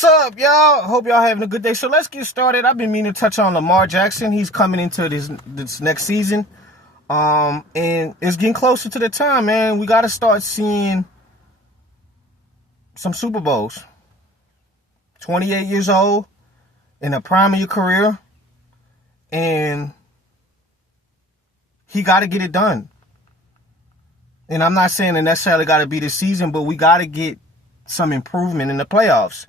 What's up, y'all? Hope y'all having a good day. So let's get started. I've been meaning to touch on Lamar Jackson. He's coming into this next season. And it's getting closer to the time, man. We got to start seeing some Super Bowls. 28 years old, in the prime of your career, and he got to get it done. And I'm not saying it necessarily got to be this season, but we got to get some improvement in the playoffs.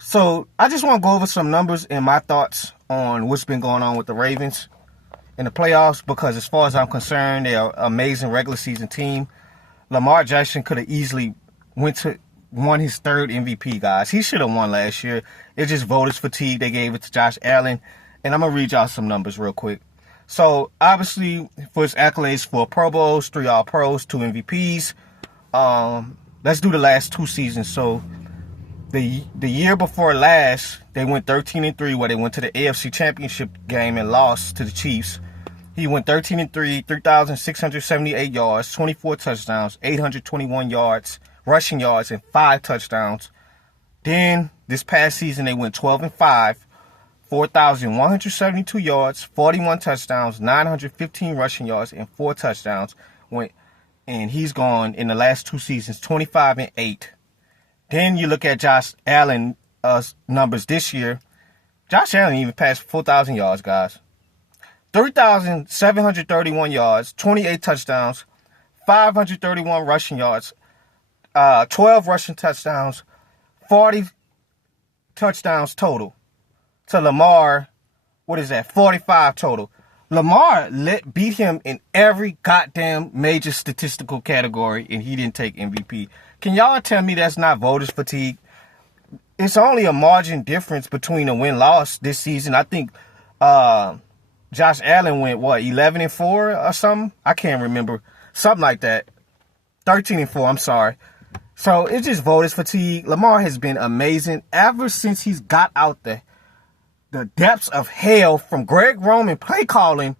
So I just want to go over some numbers and my thoughts on what's been going on with the Ravens in the playoffs, because as far as I'm concerned, they're an amazing regular season team. Lamar Jackson could have easily won his third MVP, guys. He should have won last year. It's just voters fatigue. They gave it to Josh Allen. And I'm going to read y'all some numbers real quick. So, obviously, for his accolades, 4 Pro Bowls, 3 All-Pros, 2 MVPs. Let's do the last 2 seasons. So, the year before last, they went 13-3, where they went to the AFC Championship game and lost to the Chiefs. He went 13-3, 3,678 yards, 24 touchdowns, 821 yards, rushing yards, and 5 touchdowns. Then, this past season, they went 12-5, 4,172 yards, 41 touchdowns, 915 rushing yards, and 4 touchdowns. And he's gone in the last 2 seasons, 25-8. Then you look at Josh Allen numbers this year. Josh Allen even passed 4,000 yards, guys. 3,731 yards, 28 touchdowns, 531 rushing yards, 12 rushing touchdowns, 40 touchdowns total. To Lamar, what is that? 45 total. Lamar beat him in every goddamn major statistical category, and he didn't take MVP. Can y'all tell me that's not voters fatigue? It's only a margin difference between a win-loss this season. I think Josh Allen went, 11-4 or something? I can't remember. Something like that. 13-4, I'm sorry. So it's just voters fatigue. Lamar has been amazing ever since he's got out the depths of hell from Greg Roman play calling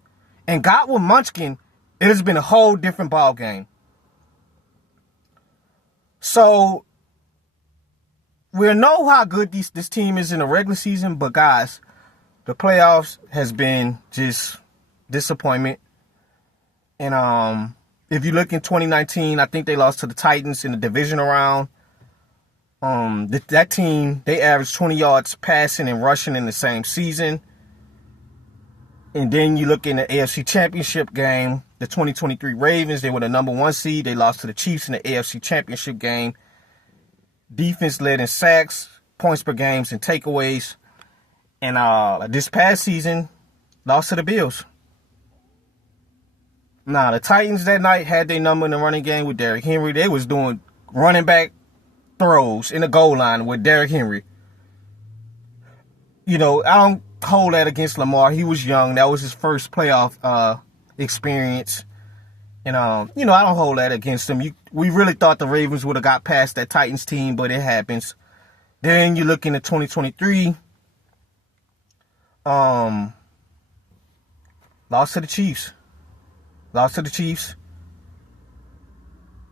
and got with Munchkin. It has been a whole different ball game. So we know how good this team is in the regular season, but guys, the playoffs has been just disappointment. And if you look in 2019, I think they lost to the Titans in the divisional round. That team, they averaged 20 yards passing and rushing in the same season. And then you look in the AFC Championship game, the 2023 Ravens, they were the number 1 seed. They lost to the Chiefs in the AFC Championship game. Defense led in sacks, points per games, and takeaways. And this past season, lost to the Bills. Now, the Titans that night had their number in the running game with Derrick Henry. They was doing running back throws in the goal line with Derrick Henry. You know, I don't hold that against Lamar. He was young. That was his first playoff experience. And, I don't hold that against him. We really thought the Ravens would have got past that Titans team, but it happens. Then you look into 2023. Lost to the Chiefs.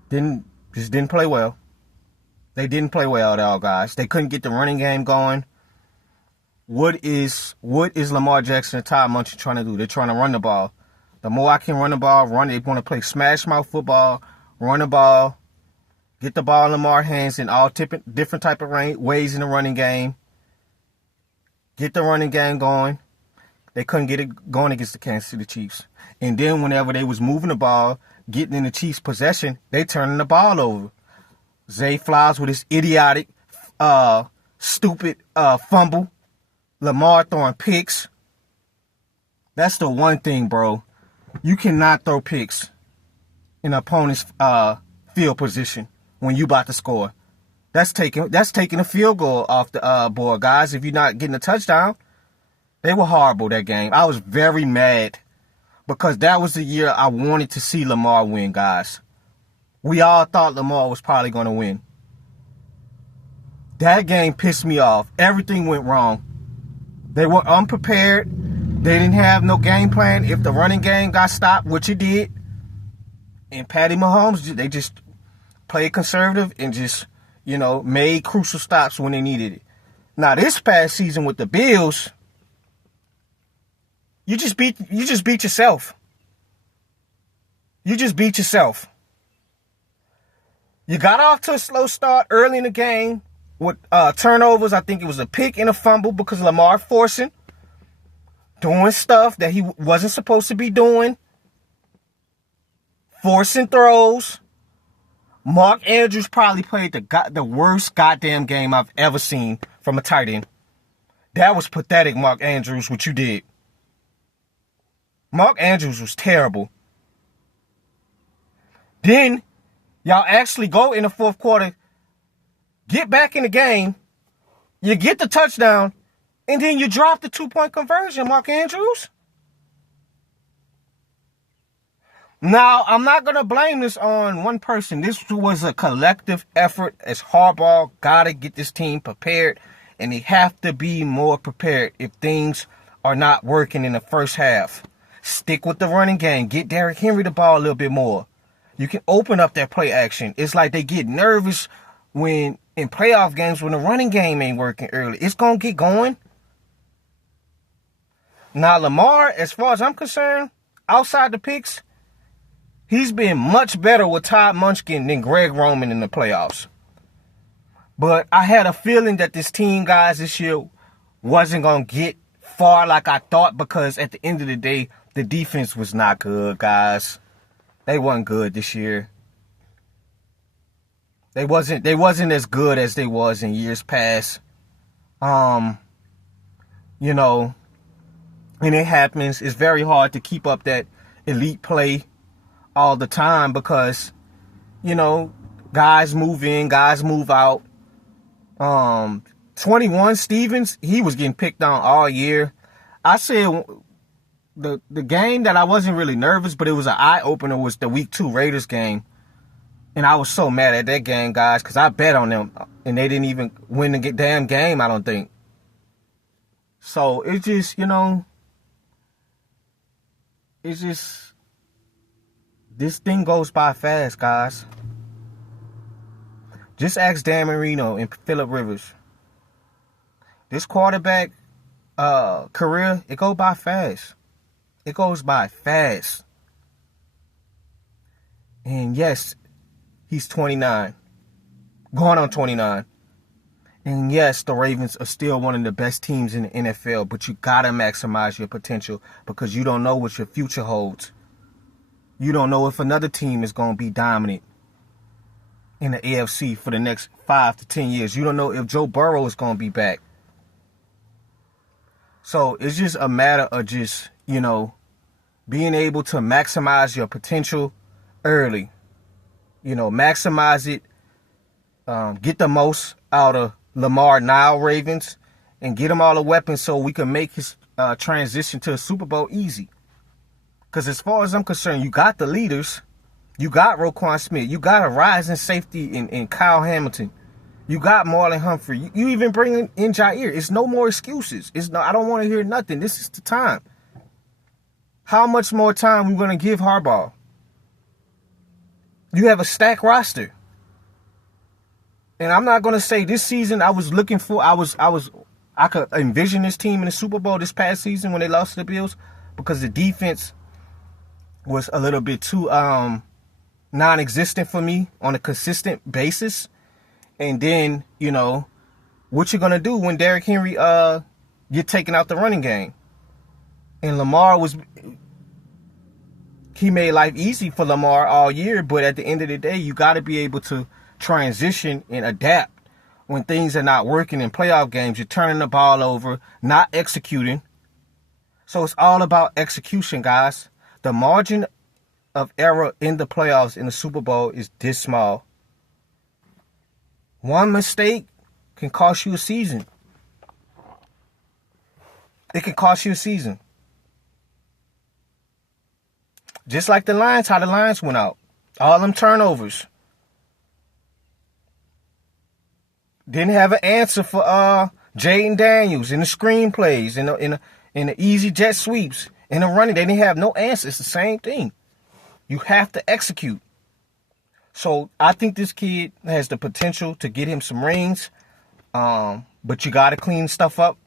Just didn't play well. They didn't play well at all, guys. They couldn't get the running game going. What is Lamar Jackson and Todd Munchen trying to do? They're trying to run the ball. The more I can run the ball, they want to play smash mouth football, run the ball, get the ball in Lamar's hands in all different type of ways in the running game. Get the running game going. They couldn't get it going against the Kansas City Chiefs. And then whenever they was moving the ball, getting in the Chiefs' possession, they turning the ball over. Zay Flowers with his idiotic, stupid fumble. Lamar throwing picks. That's the one thing, bro. You cannot throw picks in an opponent's field position when you about to score. That's taking a field goal off the board, guys. If you're not getting a touchdown, they were horrible that game. I was very mad because that was the year I wanted to see Lamar win, guys. We all thought Lamar was probably going to win. That game pissed me off. Everything went wrong. They were unprepared. They didn't have no game plan. If the running game got stopped, which it did, and Patty Mahomes, they just played conservative and just made crucial stops when they needed it. Now, this past season with the Bills, you just beat yourself. You just beat yourself. You got off to a slow start early in the game with turnovers. I think it was a pick and a fumble because Lamar doing stuff that he wasn't supposed to be doing, forcing throws. Mark Andrews probably played the worst goddamn game I've ever seen from a tight end. That was pathetic, Mark Andrews, what you did. Mark Andrews was terrible. Then y'all actually go in the fourth quarter, get back in the game, you get the touchdown, and then you drop the 2-point conversion, Mark Andrews. Now, I'm not going to blame this on one person. This was a collective effort as Harbaugh got to get this team prepared, and they have to be more prepared if things are not working in the first half. Stick with the running game. Get Derrick Henry the ball a little bit more. You can open up that play action. It's like they get nervous when in playoff games when the running game ain't working early. It's going to get going. Now, Lamar, as far as I'm concerned, outside the picks, he's been much better with Todd Munchkin than Greg Roman in the playoffs. But I had a feeling that this team, guys, this year wasn't going to get far like I thought because at the end of the day, the defense was not good, guys. They wasn't good this year. They wasn't as good as they was in years past. And it happens. It's very hard to keep up that elite play all the time because, guys move in, guys move out. 21 Stevens, he was getting picked on all year. I said the game that I wasn't really nervous, but it was an eye-opener was the Week 2 Raiders game. And I was so mad at that game, guys, because I bet on them, and they didn't even win the damn game, I don't think. So, it's just, this thing goes by fast, guys. Just ask Dan Marino and Phillip Rivers. This quarterback career, it goes by fast. It goes by fast. And yes, he's 29. Going on 29. And yes, the Ravens are still one of the best teams in the NFL, but you got to maximize your potential because you don't know what your future holds. You don't know if another team is going to be dominant in the AFC for the next 5 to 10 years. You don't know if Joe Burrow is going to be back. So it's just a matter of just, being able to maximize your potential early. Maximize it. Get the most out of Lamar now Ravens and get him all the weapons so we can make his transition to a Super Bowl easy. Because as far as I'm concerned, you got the leaders. You got Roquan Smith. You got a rising safety in Kyle Hamilton. You got Marlon Humphrey. You even bring in Jair. It's no more excuses. I don't want to hear nothing. This is the time. How much more time we going to give Harbaugh? You have a stacked roster. And I'm not going to say this season I could envision this team in the Super Bowl this past season when they lost to the Bills because the defense was a little bit too non-existent for me on a consistent basis. And then, what you going to do when Derrick Henry get taken out the running game? And Lamar he made life easy for Lamar all year, but at the end of the day, you got to be able to transition and adapt when things are not working in playoff games. You're turning the ball over, not executing. So it's all about execution, guys. The margin of error in the playoffs in the Super Bowl is this small. One mistake can cost you a season. It can cost you a season. Just like the Lions, how the Lions went out. All them turnovers. Didn't have an answer for Jaden Daniels in the screenplays, in the easy jet sweeps, in the running. They didn't have no answer. It's the same thing. You have to execute. So I think this kid has the potential to get him some rings. But you got to clean stuff up.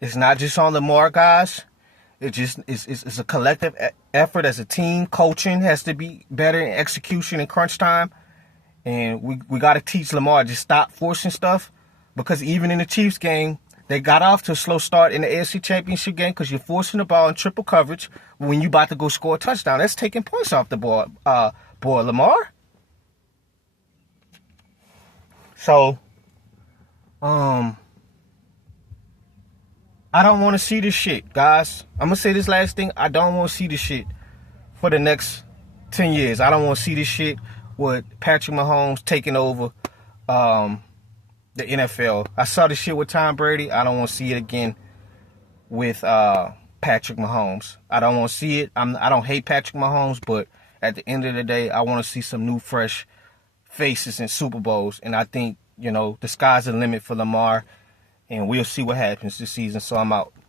It's not just on Lamar, guys. It's a collective effort as a team. Coaching has to be better in execution in crunch time. And we got to teach Lamar, just stop forcing stuff. Because even in the Chiefs game, they got off to a slow start in the AFC Championship game because you're forcing the ball in triple coverage when you about to go score a touchdown. That's taking points off the ball, Lamar. So, I don't want to see this shit, guys. I'm going to say this last thing. I don't want to see this shit for the next 10 years. I don't want to see this shit with Patrick Mahomes taking over the NFL. I saw this shit with Tom Brady. I don't want to see it again with Patrick Mahomes. I don't want to see it. I don't hate Patrick Mahomes, but at the end of the day, I want to see some new, fresh faces in Super Bowls. And I think, the sky's the limit for Lamar. And we'll see what happens this season. So I'm out.